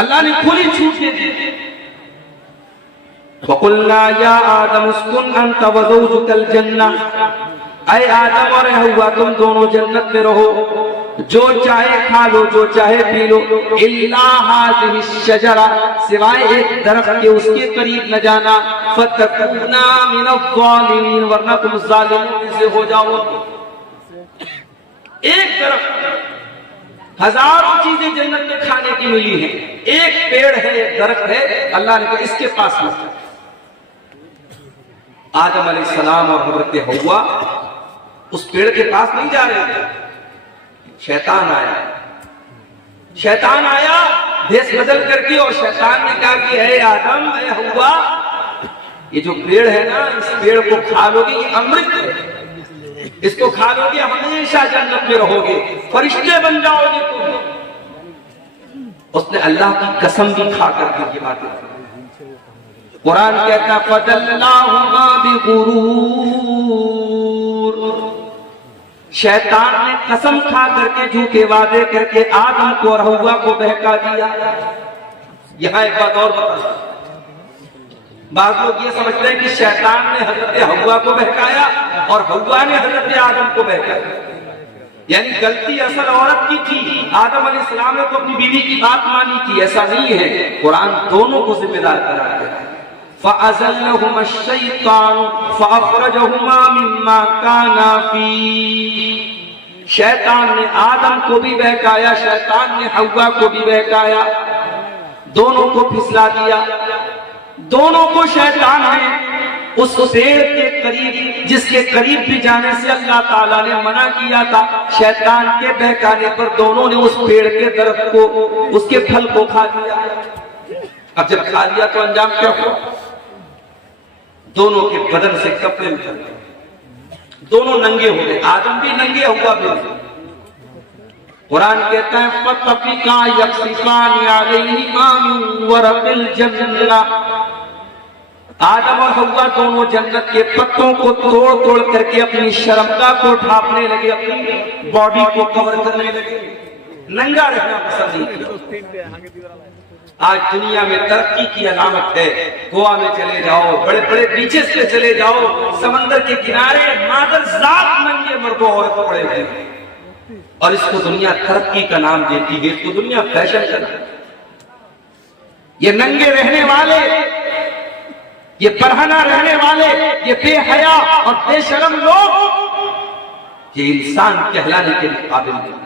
اللہ نے کھلی چھوٹ دے دی. وَقُلْنَا يَا آدَمُ اسْكُنْ أَنْتَ وَزَوْجُكَ الْجَنَّةَ، اے آدم اور حوا تم دونوں جنت میں رہو، جو چاہے کھا لو جو چاہے پی لو، اِلَّا هَٰذِهِ الشَّجَرَةَ، سوائے ایک درخت کے اس کے قریب نہ جانا، فَتَكُونَا مِنَ الظَّالِمِينَ، ورنہ تم ظالموں میں سے ہو جاؤ. ایک درخت، ہزاروں چیزیں جنت میں کھانے کی ملی ہیں، ایک پیڑ ہے ایک درخت ہے، اللہ نے کہا اس کے پاس مت. آدم علیہ السلام اور حضرت حوا اس پیڑ کے پاس نہیں جا رہے تھے. شیطان آیا بھیس بدل کر کے، اور شیطان نے کہا کہ اے آدم اے حوا، یہ جو پیڑ ہے نا، اس پیڑ کو کھا لو گے، یہ امرت ہے، اس کو کھا لو گے ہمیشہ جنت میں رہو گے، فرشتے بن جاؤ گے تم. اس نے اللہ کی قسم بھی کھا کر کے یہ باتیں. قرآن کہتا فَدَلَّاهُمَا بِغُرُورٍ، شیطان نے قسم کھا کر کے جھوٹے وعدے کر کے آدم کو اور حوا کو بہکا دیا. یہاں ایک بات اور بتا، بعض لوگ یہ سمجھتے ہیں کہ شیطان نے حضرت حوا کو بہکایا اور حوا نے حضرت آدم کو بہکایا، یعنی غلطی اصل عورت کی تھی، آدم علیہ السلام نے تو اپنی بیوی کی بات مانی تھی. ایسا نہیں ہے، قرآن دونوں کو ذمہ دار قرار دیتا ہے. فَأَزَلَّهُمَا الشَّيْطَانُ فَأَخْرَجَهُمَا مِمَّا كَانَا فِيهِ، شیطان نے آدم کو بھی بہکایا، شیطان نے حوا کو بھی بہکایا، دونوں کو پھسلا دیا. دونوں کو شیطان نے اس پیڑ کے قریب، جس کے قریب بھی جانے سے اللہ تعالیٰ نے منع کیا تھا، شیطان کے بہکانے پر دونوں نے اس پیڑ کے درخت کو، اس کے پھل کو کھا لیا. اب جب کھا لیا تو انجام کیا ہوا؟ دونوں کے بدن سے کپڑے اتر گئے، دونوں ننگے ہو گئے، آدم بھی ننگے حوا بھی. قرآن کہتا ہے فَطَفِقَا يَقْصِفَانِ عَلَيْهِمَا مِن وَرَقِ الْجَنَّةِ، آدم اور حوا دونوں جنت کے پتوں کو توڑ توڑ کر کے اپنی شرمگاہ کو ڈھانپنے لگے، اپنی باڈی کو کور کرنے لگے، ننگا رہنا پسند نہیں کیا. آج دنیا میں ترقی کی علامت ہے، گوا میں چلے جاؤ، بڑے بڑے بیچز پہ چلے جاؤ، سمندر کے کنارے مادر ذات ننگے مرد و عورت پڑے ہوئے ہیں، اور اس کو دنیا ترقی کا نام دیتی ہے، اس کو دنیا فیشن کا نام. یہ ننگے رہنے والے، یہ برہنہ رہنے والے، یہ بے حیا اور بے شرم لوگ، یہ انسان کہلانے کے قابل نہیں.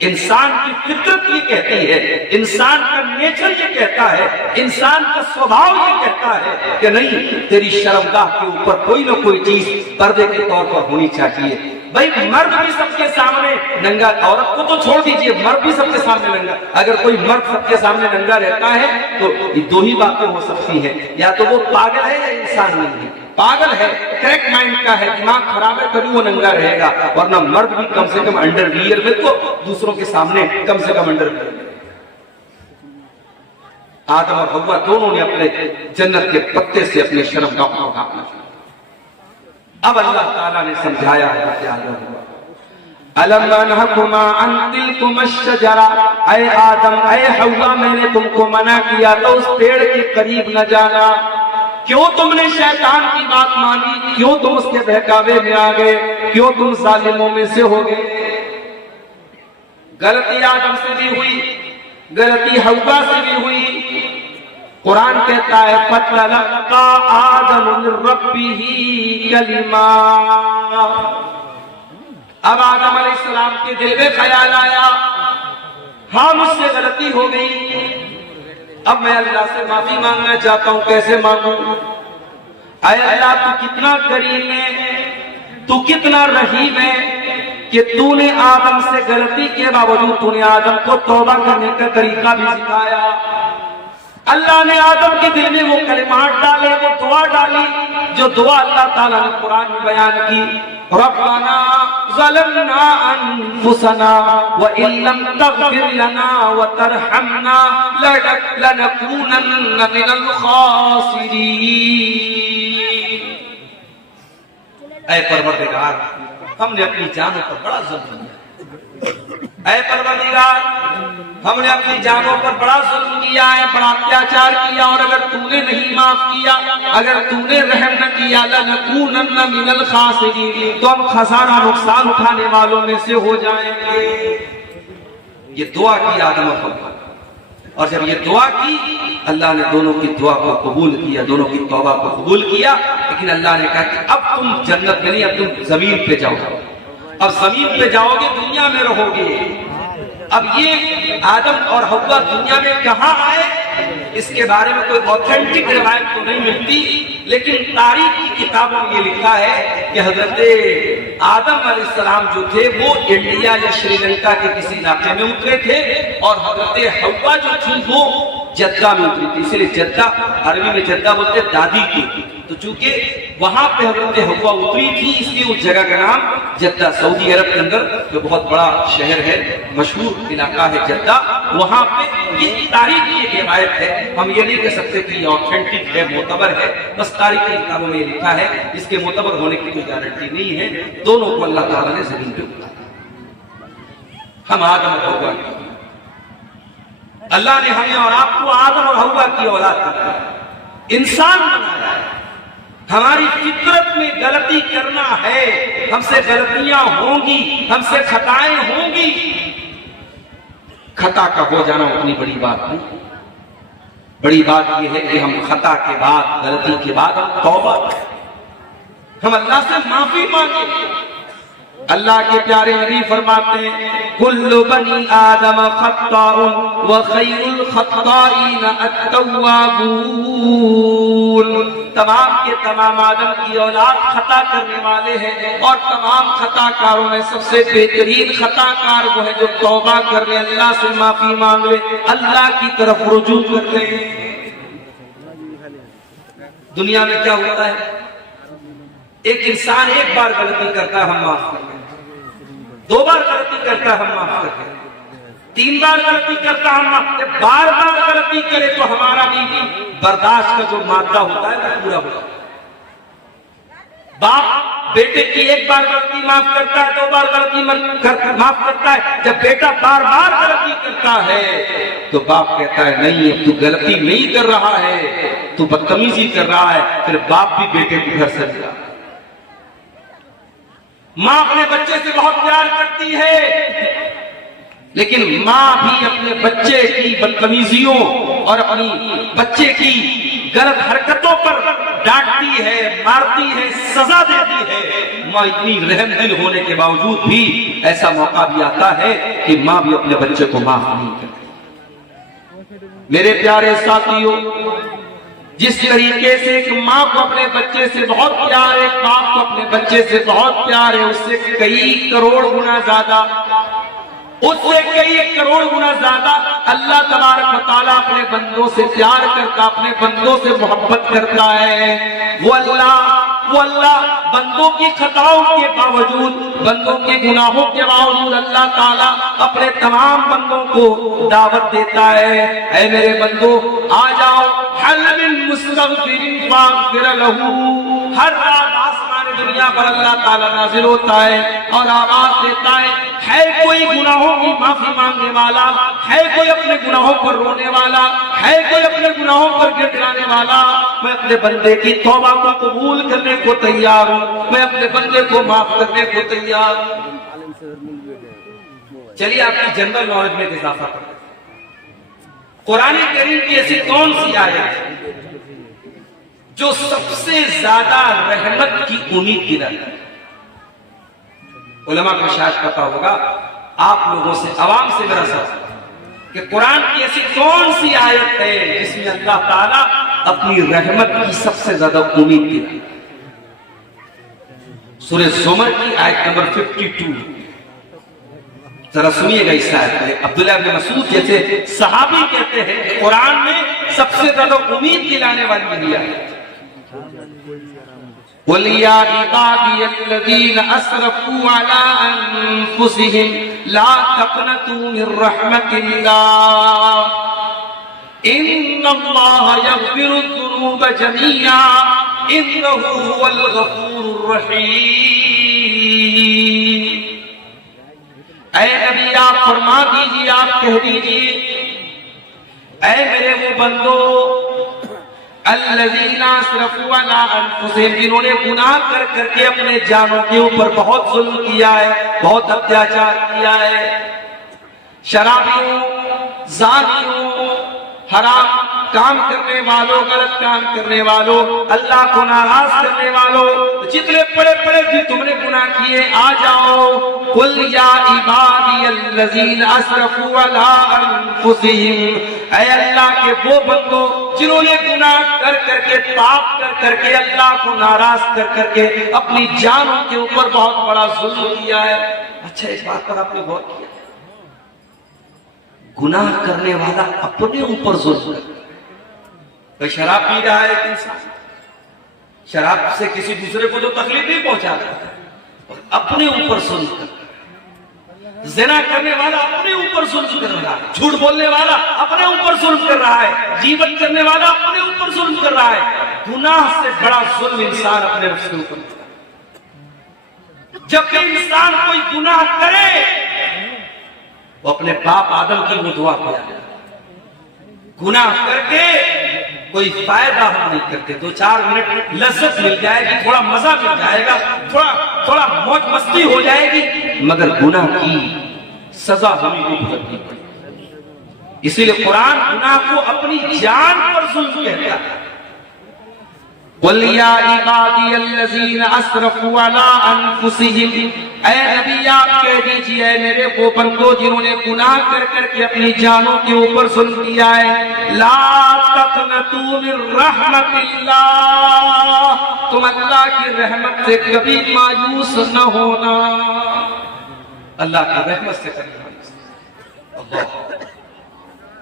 انسان کی فطرت یہ کہتی ہے، انسان کا نیچر یہ کہتا ہے، انسان کا سوبھاؤ یہ کہتا ہے کہ نہیں، تیری شرمگاہ کے اوپر کوئی نہ کوئی چیز پردے کے طور پر ہونی چاہیے. بھائی مرد بھی سب کے سامنے ننگا، عورت کو تو چھوڑ دیجئے، مرد بھی سب کے سامنے ننگا. اگر کوئی مرد سب کے سامنے ننگا رہتا ہے تو یہ دو ہی باتیں ہو سکتی ہیں، یا تو وہ پاگل ہے یا انسان نہیں ہے. پاگل ہے، کریک مائنڈ کا ہے، دماغ خراب ہے، کبھی وہ ننگا رہے گا، ورنہ مرد بھی کم سے کم انڈر ویئر میں تو دوسروں کے سامنے کم سے کم انڈر ویئر. آدم اور حوا دونوں نے اپنے جنت کے پتے سے اپنے شرمگاہ کو ڈھانپنا شروع. اب اللہ تعالیٰ نے سمجھایا ہے کیا ہوا. أَلَمْ أَنْهَكُمَا عَنْ تِلْكُمَا الشَّجَرَةِ، اے آدم اے حوا، میں نے تم کو منع کیا تھا اس پیڑ کے قریب نہ جانا. کیوں تم نے شیطان کی بات مانی؟ کیوں تم اس کے بہکاوے میں آ گئے؟ کیوں تم ظالموں میں سے ہو گئے؟ غلطی آدم سے بھی ہوئی، غلطی حوا سے بھی ہوئی. قرآن کہتا ہے فَتَلَقَّى آدَمُ مِن رَّبِّهِ كَلِمَاتٍ. اب آدم علیہ السلام کے دل میں خیال آیا، ہاں مجھ سے غلطی ہو گئی، اب میں اللہ سے معافی مانگنا چاہتا ہوں. کیسے مانگوں؟ اے اللہ تو کتنا کریم ہے، تو کتنا رحیم ہے کہ تو نے آدم سے غلطی کے باوجود تو نے آدم کو توبہ کرنے کا طریقہ بھی سکھایا. اللہ نے آدم کے دل میں وہ کلمات ڈالے، وہ دعا ڈالی جو دعا اللہ تعالیٰ نے قرآن میں بیان کی. ربنا ظلمنا انفسنا وان لم تغفر لنا وترحمنا لنكونن من الخاسرین. اے پروردگار، ہم نے اپنی جانوں پر بڑا ظلم کیا، اے پروردگار ہم نے اپنی جانوں پر بڑا ظلم کیا ہے، بڑا اتیاچار کیا، اور اگر تو نے نہیں معاف کیا، اگر تو نے رحم نہ کیا، لنکونن من الخاسرین، تو ہم خسارہ نقصان اٹھانے والوں میں سے ہو جائیں گے۔ یہ دعا کی آدم و حوا، اور جب یہ دعا کی اللہ نے دونوں کی دعا کو قبول کیا، دونوں کی توبہ کو قبول کیا، لیکن اللہ نے کہا کہ اب تم جنت میں نہیں، اب تم زمین پہ جاؤ، اب زمین پہ جاؤ گے، دنیا میں رہو گے۔ اب یہ آدم اور حوا دنیا میں کہاں آئے اس کے بارے میں کوئی اوتھینٹک روایت تو نہیں ملتی، لیکن تاریخ کی کتابوں میں یہ لکھا ہے کہ حضرت آدم علیہ السلام جو تھے وہ انڈیا یا شری لنکا کے کسی علاقے میں اترے تھے، اور حضرت حوا جو تھی وہ جدہ میں اتری تھی، اس لیے جدہ عربی میں جدہ بولتے دادی کی، تو چونکہ وہاں پہ حضرت حوا اتری تھی اس لیے اس جگہ کا نام جدہ، سعودی عرب کے اندر جو بہت بڑا شہر ہے، مشہور علاقہ ہے جدہ، وہاں پہ یہ تاریخ کی ایک روایت ہے، ہم یہ نہیں کہہ سکتے کہ یہ اوتھینٹک ہے، معتبر ہے، بس تاریخ کی کتابوں میں یہ لکھا ہے، اس کے معتبر ہونے کی کوئی گارنٹی نہیں ہے۔ دونوں کو اللہ تعالیٰ نے زمین پہ اٹھایا، ہم آدم اور حوا کی، اللہ نے ہمیں اور آپ کو آدم اور حوا کی اولاد بنایا، انسان بنایا ہے۔ ہماری فطرت میں غلطی کرنا ہے، ہم سے غلطیاں ہوں گی، ہم سے خطائیں ہوں گی، خطا کا ہو جانا اتنی بڑی بات نہیں، بڑی بات یہ ہے کہ ہم خطا کے بعد، غلطی کے بعد ہم توبہ کریں، ہم اللہ سے معافی مانگیں۔ اللہ کے پیارے نبی فرماتے ہیں کل بنی آدم خطاء وخیر الخطائین التوابون، تمام کے تمام آدم کی اولاد خطا کرنے والے ہیں، اور تمام خطا کاروں میں سب سے بہترین خطا کار وہ ہے جو توبہ کر لے، اللہ سے معافی مانگ لے، اللہ کی طرف رجوع کر لے۔ دنیا میں کیا ہوتا ہے، ایک انسان ایک بار غلطی کرتا ہے ہم معاف کرتے ہیں، دو بار غلطی کرتا ہے ہم معاف کرتے ہیں، تین بار غلطی کرتا ہے ہم معاف کرتے ہیں، بار بار غلطی کرے تو ہمارا بھی برداشت کا جو مادہ ہوتا ہے وہ پورا ہوتا ہے۔ باپ بیٹے کی ایک بار غلطی معاف کرتا ہے، دو بار غلطی معاف کرتا ہے، جب بیٹا بار بار غلطی کرتا ہے تو باپ کہتا ہے نہیں اب تو غلطی نہیں کر رہا ہے، تو بدتمیزی کر رہا ہے، پھر باپ بھی بیٹے کو گھر سے نکالا۔ ماں اپنے بچے سے بہت پیار کرتی ہے، لیکن ماں بھی اپنے بچے کی بدتمیزیوں اور اپنی بچے کی غلط حرکتوں پر ڈانٹتی ہے، مارتی ہے، سزا دیتی ہے۔ ماں اتنی رحم دل ہونے کے باوجود بھی ایسا موقع بھی آتا ہے کہ ماں بھی اپنے بچے کو معاف نہیں کرتی۔ میرے پیارے ساتھیوں، جس طریقے سے ایک ماں کو اپنے بچے سے بہت پیار ہے، ایک باپ کو اپنے بچے سے بہت پیار ہے، اس سے کئی کروڑ گنا زیادہ، اس سے کئی کروڑ گنا زیادہ اللہ تبارک و تعالیٰ اپنے بندوں سے پیار کرتا، اپنے بندوں سے محبت کرتا ہے۔ وہ اللہ بندوں کی خطاؤں کے باوجود، بندوں کے گناہوں کے باوجود اللہ تعالیٰ اپنے تمام بندوں کو دعوت دیتا ہے، اے میرے بندو آ جاؤ، حل من مستغفر فاغفر لہ۔ ہر رات آسمان دنیا پر اللہ تعالیٰ نازل ہوتا ہے اور آواز دیتا ہے کوئی گناہوں کی معافی مانگنے والا ہے، کوئی اپنے گناہوں پر رونے والا ہے، کوئی اپنے گناہوں پر گڑگڑانے والا، میں اپنے بندے کی توبہ کو قبول کرنے کو تیار ہوں، میں اپنے بندے کو معاف کرنے کو تیار ہوں۔ چلیے آپ کی جنرل نالج میں اضافہ کریں، قرآن کریم کی ایسی کون سی آیت ہے جو سب سے زیادہ رحمت کی امید دلاتی ہے؟ علماء کو شاید پتا ہوگا، آپ لوگوں سے، عوام سے میرا سوال کہ قرآن کی ایسی کون سی آیت ہے جس میں اللہ تعالیٰ اپنی رحمت کی سب سے زیادہ امید دلاتی ہے؟ سورہ زمر کی آیت نمبر 52، ذرا سنیے گا اس آیت میں۔ عبداللہ بن مسعود جیسے صحابی کہتے ہیں قرآن میں سب سے زیادہ امید دلانے والی یہ آیت ہے، قُلْ يَا عِبَادِيَ الَّذِينَ أَسْرَفُوا عَلَىٰ أَنفُسِهِمْ لَا تَقْنَطُوا مِن رَّحْمَةِ اللَّهِ إِنَّ اللَّهَ يَغْفِرُ الذُّنُوبَ جَمِيعًا إِنَّهُ هُوَ الْغَفُورُ الرَّحِيمُ۔ اے نبی آپ فرما دیجئے، آپ کہہ دیجئے، اے میرے وہ بندو الذین اسرفوا علی انفسہم، جنہوں نے گناہ کر کر کے اپنے جانوں کے اوپر بہت ظلم کیا ہے، بہت اتیاچار کیا ہے، شرابیوں، زانیوں، حرام کام کرنے والوں، غلط کام کرنے والوں، اللہ کو ناراض کرنے والوں، جتنے بڑے بڑے بھی تم نے گناہ کیے، آ جاؤ، قل یا عبادی الذین اسرفوا علی انفسہم، اے اللہ کے وہ بندو جنہوں نے گناہ کر کر کے، پاپ کر کر کے، اللہ کو ناراض کر کر کے اپنی جانوں کے اوپر بہت بڑا ظلم کیا ہے۔ اچھا اس بات پر آپ نے غور کیا، گناہ کرنے والا اپنے اوپر ظلم کرتا ہے۔ کوئی شراب پی رہا ہے، ایک انسان شراب سے کسی دوسرے کو جو تکلیف نہیں پہنچاتا ہے، اور اپنے اوپر ظلم کرتا ہے۔ زنا کرنے والا اپنے اوپر ظلم کر رہا ہے، جھوٹ بولنے والا اپنے اوپر ظلم کر رہا ہے، غیبت کرنے والا اپنے اوپر ظلم کر رہا ہے۔ گناہ سے بڑا ظلم انسان اپنے نفس کے اوپر کرتا ہے۔ جب کہ انسان کوئی گناہ کرے، وہ اپنے باپ آدم کی وہ دعا پڑھا، گناہ کر کے کوئی فائدہ ہم نہیں کرتے، 2-4 منٹ لذت مل جائے گی، تھوڑا مزہ مل جائے گا، تھوڑا موج مستی ہو جائے گی، مگر گناہ کی سزا ہمیں کو بھگتنی پڑے گی۔ اسی لیے قرآن گناہ کو اپنی جان پر ظلم کہتا ہے۔ قل یا عبادی الذین اسرفوا علی انفسہم، اے نبی آپ کہہ دیجئے، اے میرے وہ بندو جنہوں نے گناہ کر کر کے اپنی جانوں کے اوپر ظلم کیا ہے، لا تقنطوا من رحمت اللہ، تم اللہ کی رحمت سے کبھی مایوس نہ ہونا۔ اللہ کی رحمت سے کبھی مایوس نہ ہونا۔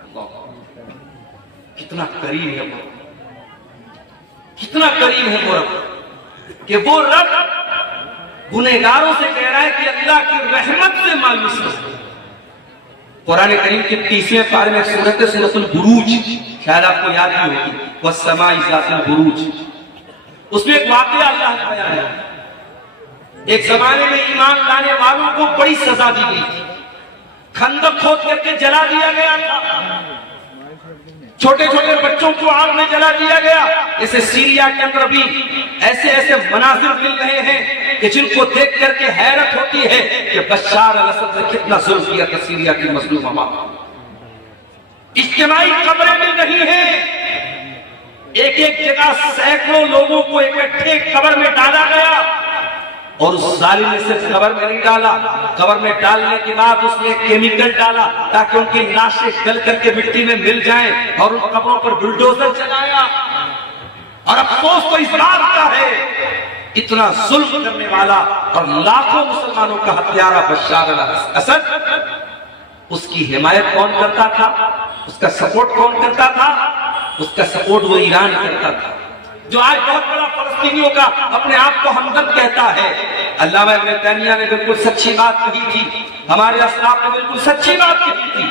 اللہ کتنا کریم ہے وہ، کتنا کریم ہے وہ رب، کہ وہ رب گنہگاروں سے کہہ رہا ہے کہ اللہ کی رحمت سے مایوس نہ ہو۔ قرآن کریم کے 30ویں پارے میں سورۃ البروج، شاید آپ کو یاد بھی ہوگی، والسماء ذات البروج، اس میں ایک واقعہ اللہ کا بیان ہے۔ ایک زمانے میں ایمان لانے والوں کو بڑی سزا دی گئی تھی، خندق کھود کر کے جلا دیا گیا تھا، چھوٹے چھوٹے بچوں کو آگ میں جلا دیا گیا۔ جیسے سیریا کے اندر بھی ایسے مناظر مل رہے ہیں کہ جن کو دیکھ کر کے حیرت ہوتی ہے کہ بشار الاسد نے کتنا ظلم کیا تھا سیریا کی مظلوم عوام۔ اجتماعی قبریں مل رہی ہیں، ایک ایک جگہ سینکڑوں لوگوں کو اکٹھے قبر میں ڈالا گیا، اور اس ظالم نے صرف قبر میں نہیں ڈالا، قبر میں ڈالنے کے بعد اس میں کیمیکل ڈالا تاکہ ان کی لاشیں گل کر کے مٹی میں مل جائیں، اور ان قبروں پر بلڈوزر چلایا۔ اور افسوس تو اس بات کا ہے، اتنا ظلم کرنے والا اور لاکھوں مسلمانوں کا ہتھیارہ بشار الاسد، اس کی حمایت کون کرتا تھا، اس کا سپورٹ کون کرتا تھا؟ اس کا سپورٹ وہ ایران کرتا تھا، جو آج بہت بڑا فلسطینیوں کا اپنے آپ کو ہمدرد کہتا ہے۔ علامہ ابن تیمیہ نے بالکل سچی بات کہی تھی، ہمارے اسلاف نے بالکل سچی بات کہی تھی۔